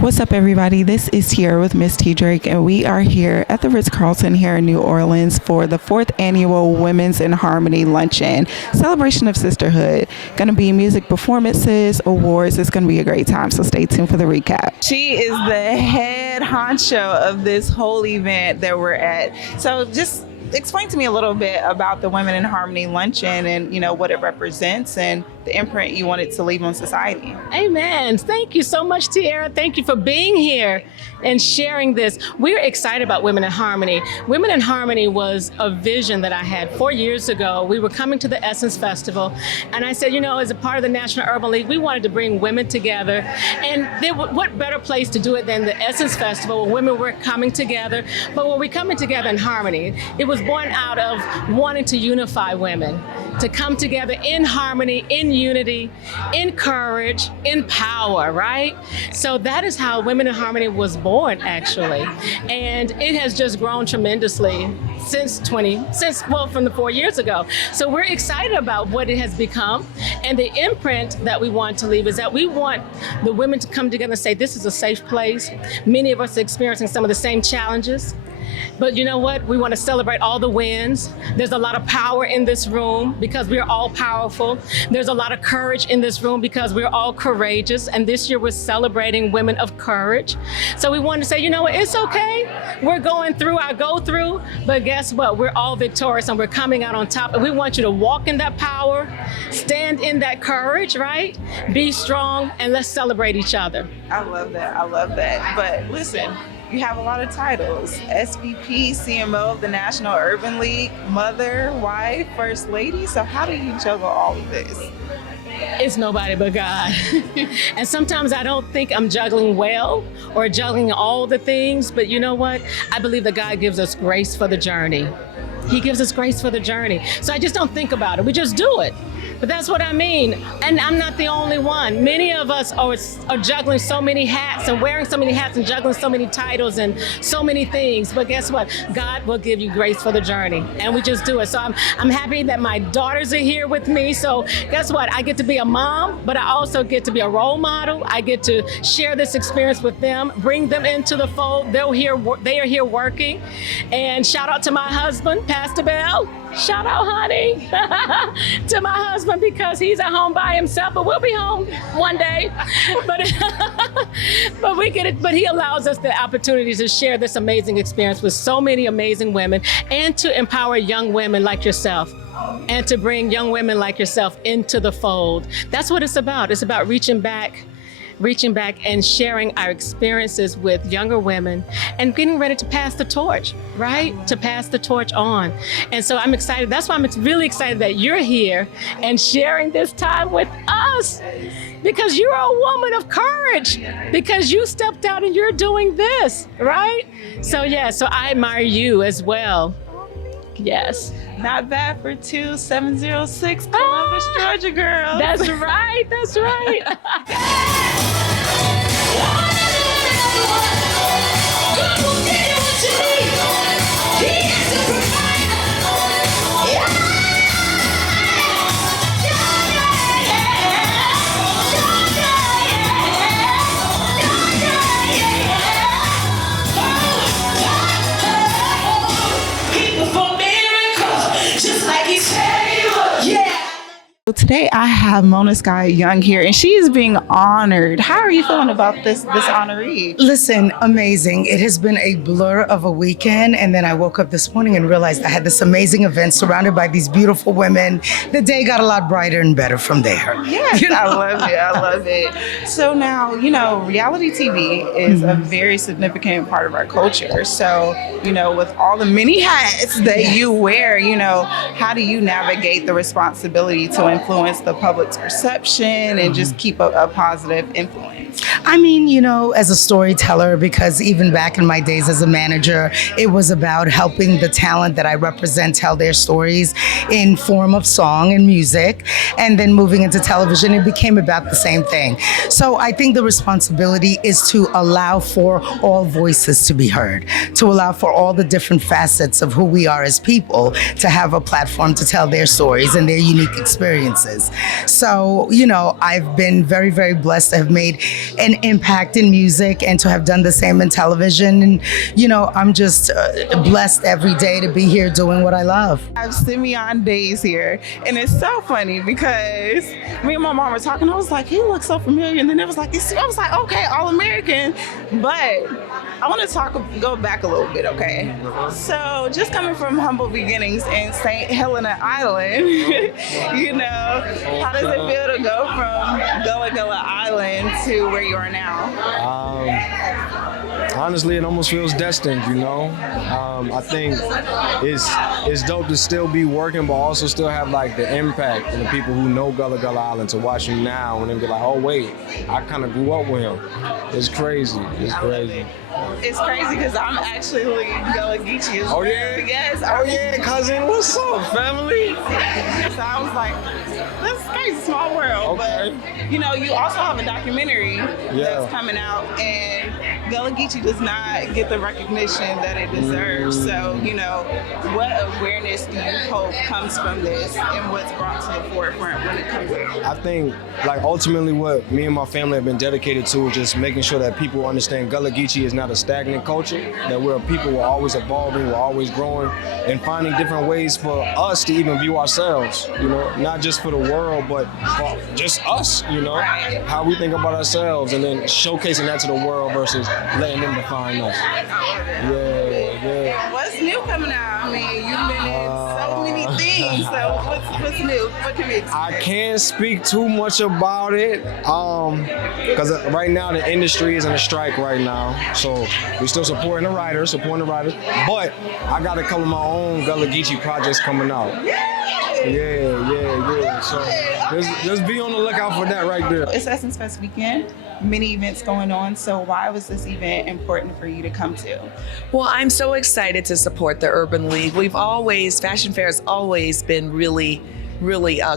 What's up, everybody? This is Kierra with Miss T Drake, and we are here at the Ritz-Carlton here in New Orleans for the 4th annual Women's in Harmony Luncheon, celebration of sisterhood. Going to be music performances, awards. It's going to be a great time, so stay tuned for the recap. She is the head honcho of this whole event that we're at. So just explain to me a little bit about the Women in Harmony Luncheon and, what it represents and the imprint you want it to leave on society. Amen. Thank you so much, Tierra. Thank you for being here and sharing this. We're excited about Women in Harmony. Women in Harmony was a vision that I had 4 years ago. We were coming to the Essence Festival, and I said, as a part of the National Urban League, we wanted to bring women together. And what better place to do it than the Essence Festival, where women were coming together, but were we coming together in harmony? It was born out of wanting to unify women, to come together in harmony, in unity, in courage, in power, right? So that is how Women in Harmony was born, actually. And it has just grown tremendously from the 4 years ago. So we're excited about what it has become. And the imprint that we want to leave is that we want the women to come together and say, this is a safe place. Many of us are experiencing some of the same challenges. But you know what? We want to celebrate all the wins. There's a lot of power in this room because we're all powerful. There's a lot of courage in this room because we're all courageous. And this year we're celebrating women of courage. So we want to say, it's okay. We're going through our go-through, but guess what? We're all victorious and we're coming out on top. And we want you to walk in that power, stand in that courage, right? Be strong, and let's celebrate each other. I love that. But listen, you have a lot of titles: SVP, CMO of the National Urban League, mother, wife, first lady. So how do you juggle all of this? It's nobody but God. And sometimes I don't think I'm juggling well or juggling all the things, but you know what? I believe that God gives us grace for the journey. He gives us grace for the journey. So I just don't think about it. We just do it. But that's what I mean. And I'm not the only one. Many of us are juggling so many hats and wearing so many hats and juggling so many titles and so many things. But guess what? God will give you grace for the journey. And we just do it. So I'm happy that my daughters are here with me. So guess what? I get to be a mom, but I also get to be a role model. I get to share this experience with them, bring them into the fold. They are here working. And shout out to my husband, Pastor Bell. Shout out, honey, to my husband, because he's at home by himself, but we'll be home one day. But we get it. But he allows us the opportunity to share this amazing experience with so many amazing women, and to empower young women like yourself, and to bring young women like yourself into the fold. That's what it's about. It's about reaching back and sharing our experiences with younger women and getting ready to pass the torch, right? To pass the torch on. And so I'm excited. That's why I'm really excited that you're here and sharing this time with us, because you're a woman of courage, because you stepped out and you're doing this, right? So so I admire you as well. Yes. Not bad for 2706 Columbus, Georgia, girl. That's right. That's right. So today I have Mona Sky Young here, and she is being honored. How are you feeling about this honoree? Listen, amazing. It has been a blur of a weekend, and then I woke up this morning and realized I had this amazing event surrounded by these beautiful women. The day got a lot brighter and better from there. Yes, I love it. So now, reality TV is a very significant part of our culture. So, with all the many hats that you wear, how do you navigate the responsibility to influence the public's perception and just keep a positive influence? I mean, as a storyteller, because even back in my days as a manager, it was about helping the talent that I represent tell their stories in form of song and music. And then moving into television, it became about the same thing. So I think the responsibility is to allow for all voices to be heard, to allow for all the different facets of who we are as people to have a platform to tell their stories and their unique experience. experiences. So, I've been very, very blessed to have made an impact in music and to have done the same in television. And, I'm just blessed every day to be here doing what I love. I have Simeon Days here, and it's so funny because me and my mom were talking. I was like, he looks so familiar, and then it was like, I was like, okay, all American. But I want to go back a little bit, okay? So just coming from humble beginnings in St. Helena Island, how does it feel to go from Gullah Gullah Island to where you are now? Honestly, it almost feels destined, I think it's dope to still be working, but also still have like the impact and the people who know Gullah Gullah Island to watch him now and then be like, oh wait, I kind of grew up with him. It's crazy. It's crazy. It's crazy because I'm actually Gullah Geechee as well. Oh yeah? Yes. Oh yeah, cousin, what's up, family? So I was like, this is crazy, small world. Okay. But, you also have a documentary that's coming out, and Gullah Geechee does not get the recognition that it deserves. So, what awareness do you hope comes from this and what's brought to the forefront when it comes out? I think, ultimately what me and my family have been dedicated to is just making sure that people understand Gullah Geechee is not a stagnant culture, that we're a people who are always evolving, we're always growing, and finding different ways for us to even view ourselves, not just for the world, but for just us, how we think about ourselves, and then showcasing that to the world versus letting them define us. Yeah. What's new coming out? I mean, you've been in so many things. So what's new? What can we expect? I can't speak too much about it because right now the industry is in a strike right now. So we're still supporting the writers. But I got a couple of my own Gullah Geechee projects coming out. Yeah. So just be on the lookout for that right there. It's Essence Fest weekend. Many events going on. So why was this event important for you to come to? Well, I'm so excited to support the Urban League. Fashion Fair has always been really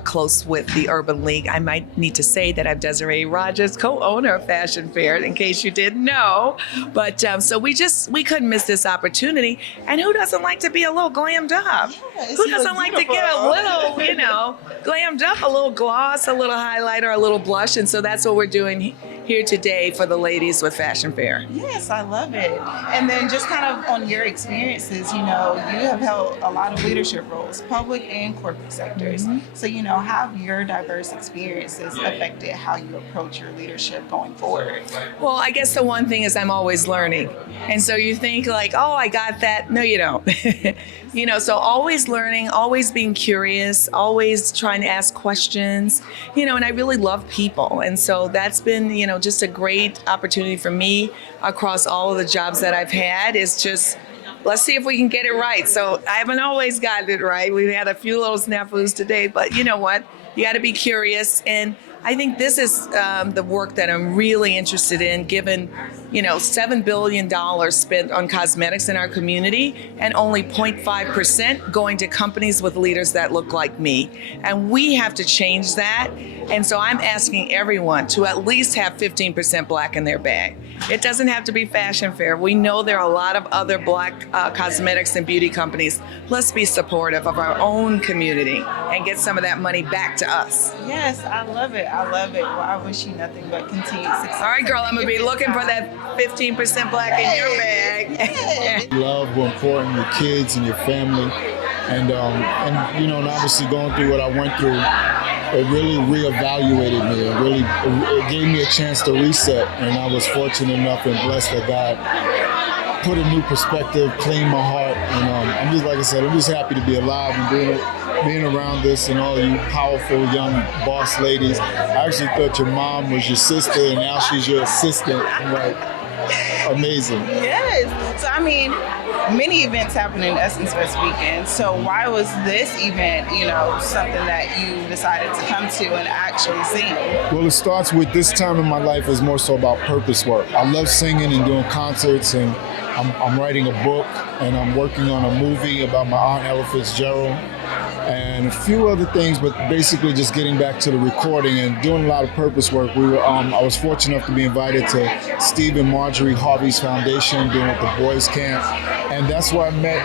close with the Urban League. I might need to say that I'm Desiree Rogers, co-owner of Fashion Fair, in case you didn't know. But so we couldn't miss this opportunity. And who doesn't like to be a little glammed up? Yes, who doesn't like to get a little, glammed up, a little gloss, a little highlighter, a little blush? And so that's what we're doing here today for the ladies with Fashion Fair. Yes, I love it. And then just kind of on your experiences, you have held a lot of leadership roles, public and corporate sectors. So, how have your diverse experiences affected how you approach your leadership going forward? Well, I guess the one thing is I'm always learning. And so you think like, oh, I got that. No, you don't. So always learning, always being curious, always trying to ask questions, and I really love people. And so that's been, just a great opportunity for me across all of the jobs that I've had. Is just, let's see if we can get it right. So I haven't always gotten it right. We've had a few little snafus today, but you know what? You got to be curious. And I think this is the work that I'm really interested in, given, $7 billion spent on cosmetics in our community and only 0.5% going to companies with leaders that look like me. And we have to change that. And so I'm asking everyone to at least have 15% Black in their bag. It doesn't have to be Fashion Fair. We know there are a lot of other Black cosmetics and beauty companies. Let's be supportive of our own community and get some of that money back to us. Yes, I love it. Well, I wish you nothing but continued success. All right, girl, I'm going to be looking for that 15% Black in your bag. Love will important your kids and your family. And obviously going through what I went through, it really reevaluated me. It gave me a chance to reset. And I was fortunate enough and blessed that God put a new perspective, cleaned my heart. And I'm just happy to be alive and being around this and all you powerful young boss ladies. I actually thought your mom was your sister and now she's your assistant. Like, amazing. Yes. So, many events happen in Essence Fest weekend. So why was this event, something that you decided to come to and actually sing? Well, it starts with this time in my life is more so about purpose work. I love singing and doing concerts, and I'm writing a book, and I'm working on a movie about my aunt Ella Fitzgerald, and a few other things, but basically just getting back to the recording and doing a lot of purpose work. I was fortunate enough to be invited to Steve and Marjorie Harvey's foundation doing the boys camp, and that's where I met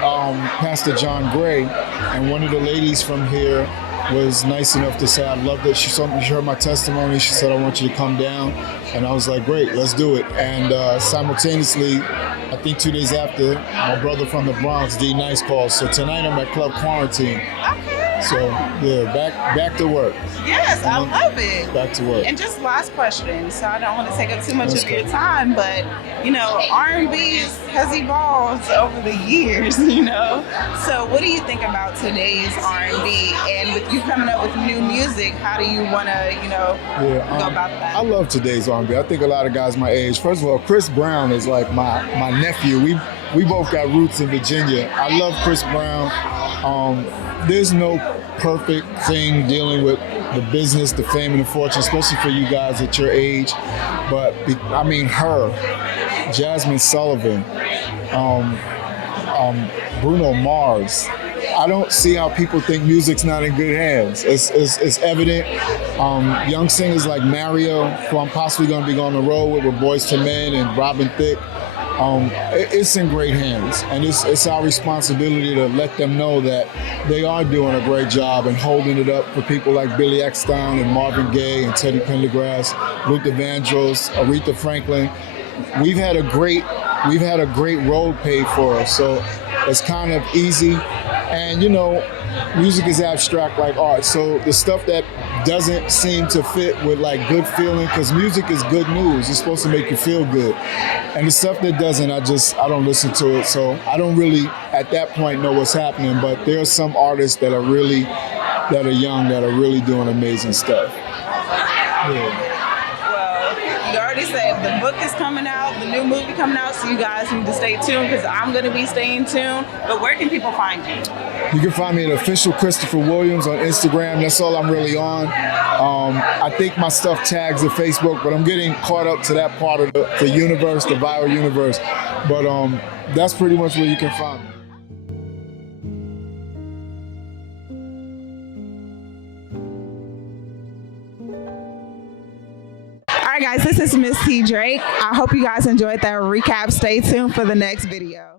Pastor John Gray, and one of the ladies from here was nice enough to say I loved it. She heard my testimony. She said, I want you to come down. And I was like, great, let's do it. And simultaneously, I think 2 days after, my brother from the Bronx, D Nice, called. So tonight I'm at Club Quarantine. Okay. So yeah, back to work. Yes, I love it. Back to work. And just last question, so I don't want to take up too much of your time, but you know, R&B has evolved over the years, you know. So what do you think about today's R&B? And with you coming up with new music, how do you want to, you know, go about that? I love today's R&B. I think a lot of guys my age. First of all, Chris Brown is like my nephew. We both got roots in Virginia. I love Chris Brown. There's no perfect thing dealing with the business, the fame, and the fortune, especially for you guys at your age. But I mean, her, Jasmine Sullivan, Bruno Mars. I don't see how people think music's not in good hands. It's evident. Young singers like Mario, who I'm possibly going to be on the road with Boyz II Men and Robin Thicke. It's in great hands, and it's our responsibility to let them know that they are doing a great job and holding it up for people like Billy Eckstine and Marvin Gaye and Teddy Pendergrass, Luther Vandross, Aretha Franklin. We've had a great road paved for us, so it's kind of easy. And you know, music is abstract like art, so the stuff that doesn't seem to fit with like good feeling, because music is good news. It's supposed to make you feel good. And the stuff that doesn't, I don't listen to it. So I don't really, at that point, know what's happening. But there are some artists that are young, that are really doing amazing stuff. Yeah. Well, you already said the book is coming out, the new movie coming out, so you guys need to stay tuned because I'm going to be staying tuned. But where can people find you? You can find me at Official Christopher Williams on Instagram. That's all I'm really on. I think my stuff tags at Facebook, but I'm getting caught up to that part of the universe, the viral universe. But that's pretty much where you can find me. All right, guys, this is Miss T. Drake. I hope you guys enjoyed that recap. Stay tuned for the next video.